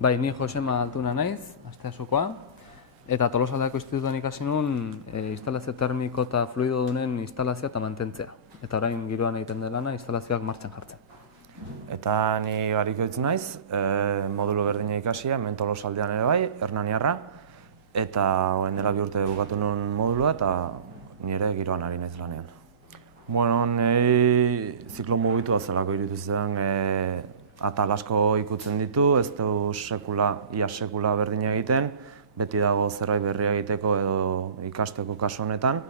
Bai, ni Josema Altuna naiz, Asteasukoa, eta Tolosaldeko institutuan ikasi nuen instalazio termiko eta fluidodunen instalazioa eta mantentzea. Eta orain giroan egiten dela lana instalazioak martxan jartzen. Eta ni Garikoitz naiz, modulo berdina ikasia, hemen Tolosaldean ere bai, Hernaniarra, eta orain dela 2 urte bukatu nuen modulua eta ni ere giroan ari naiz lanean. Bueno, niri ziklo mugitua zelako iruditu zidan, atal asko ikutzen ditu, ez du ia sekula berdina egiten, beti dago zerbait berria egiteko edo ikasteko kasu honetan.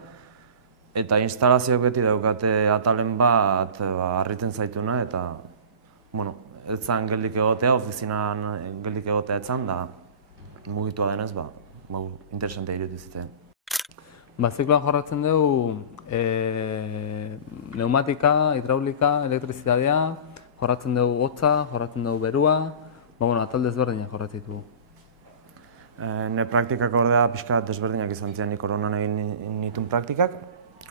Eta instalazioak beti daukate atalen bat harritzen zaituna eta ez zen geldik egotea, ofizinan geldik egotea etzan, da mugitua denez, interesantea iruditu zitzen. Zikloan jorratzen dugu pneumatika, hidraulika, elektrizitatea, jorratzen dugu hotza, jorratzen dugu berua, atal desberdinak jorratzen ditugu. Ne praktikak ordea pixka desberdinak izan ziren, nik koronan egin nituen praktikak,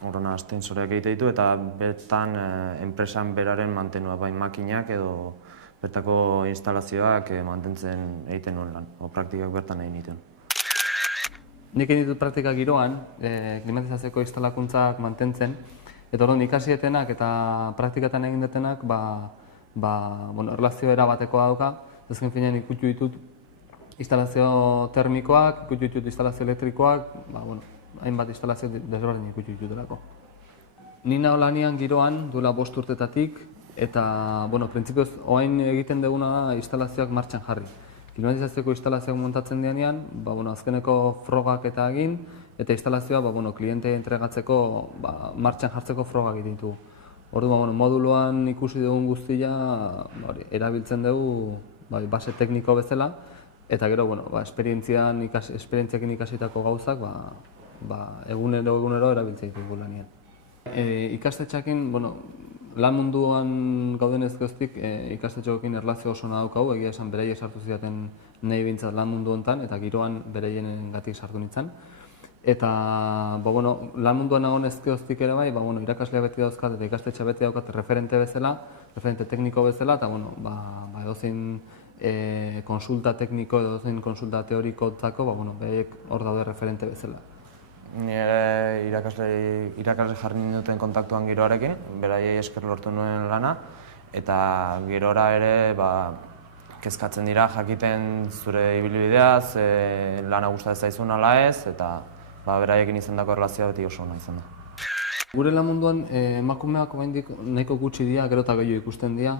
horrena astensoreak egite ditu eta bertan enpresan beraren mantenua, bai makinak edo bertako instalazioak mantentzen egiten nuen lan, praktikak bertan egin nituen. Nik egin ditut praktika giroan, klimatizatzeko instalakuntzak mantentzen, eta orduan ikasietenak eta praktikatan egin detenak erlazio erabatekoa dauka, azken finean ikutu ditut instalazio termikoak, ikutu ditut instalazio elektrikoak, hainbat instalazio desberdin ikutu ditutelako. Ni nago lanean giroan duela 5 urtetatik, eta printzipioz orain egiten duguna da instalazioak martxan jarri. Klimatizazioko instalazioak montatzen dianean, azkeneko frogak eta egin, eta instalazioa klientei entregatzeko, martxan jartzeko frogak egiten ditugu. Orduan, moduluan ikusi dugun guztia erabiltzen dugu base tekniko bezala, eta gero, esperientziakin ikasitako gauzak egunero erabiltzen ditugu lanean. Ikastetxeekin, lan munduan gauden ez goztik, ikastetxeekin erlazio oso daukagu, egia esan beraiek sartu zidaten nahi behintzat lan mundu honetan, eta giroan beraiengatik sartu nintzen. Eta lan munduan nagoen ez goztik ere bai, irakasleak beti dauzkat eta ikastetxea beti daukat referente bezala, referente tekniko bezala, eta edozein konsulta tekniko, edozein konsulta teorikotzako, beraiek hor daude referente bezala. Nire irakasle jarri ninduten kontaktuan giroarekin, beraiei esker lortu nuen lana, eta girora ere kezkatzen dira jakiten zure ibilbideaz, lana gustatzen zaizun ala ez, eta beraiekin izandako erlazioa beti oso ona izan da. Gure lan munduan emakumeak oraindik nahiko gutxi dira, gero eta gehiago ikusten dira,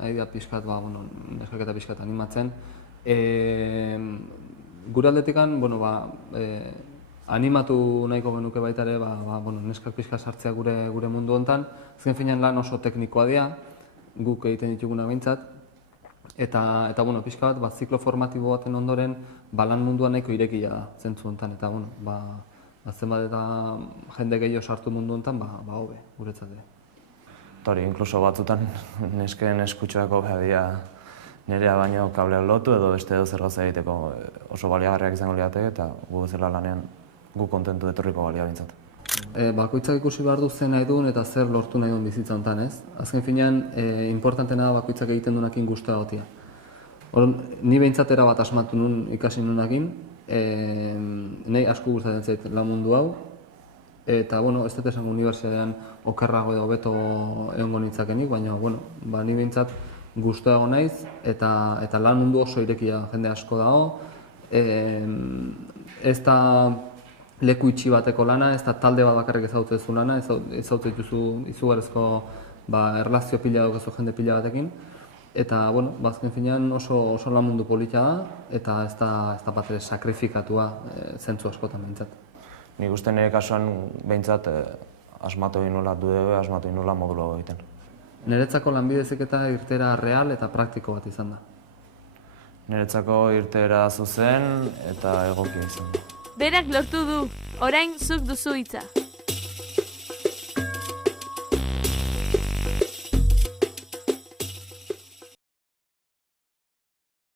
ari da pixkat, neskak eta pixkat animatzen. Gure aldetikan, animatu nahiko genuke baita ere, neskak pixka sartzea gure mundu honetan. Azken finean lan oso teknikoa dira, guk egiten dituguna behintzat. Eta pixka bat, ziklo formatibo baten ondoren, lan mundua nahiko irekia da zentzu honetan. Eta zenbat eta jende gehiago sartu mundu honetan, hobe, guretzat ere. Hori, inkluso batzutan nesken eskutxoako behar nirea baino kableak lotu edo beste edo zer gauza egiteko oso baliagarriak izango lirateke eta gu bezala lanean gu kontentu etorriko balia bintzat. Bakoitzak ikusi behar du zen nahi duen eta zer lortu nahi duen bizitza honetan, ez? Azken finean, importantena da bakoitzak egiten duenakin guztua gotia. Ni behintzatera bat asmatu nuen ikasi nuenakin, nahi asko gustatzen zait lan mundu hau, eta ez dut esango unibertsitatean okerrago edo hobeto egongo nintzakenik, baina ni behintzat gustuago naiz eta lan mundu oso irekia jende asko dago. Ez da leku itxi bateko lana, ez da talde bat bakarrik ezautzen lana, ezautzen dituzu izugarrizko erlazio pila daukazu jende pila batekin. Eta, azken finean oso lan mundu polita da, eta ez da bat ere sakrifikatua zentzu askotan behintzat. Nik uste nire kasuan behintzat asmatu egin nuela dudebe, asmatu egin nuela modulo egiten. Niretzako lanbide heziketa irteera real eta praktiko bat izan da. Niretzako irteera zuzen eta egokia izan da. Berak lortu du, orain zuk duzu hitza.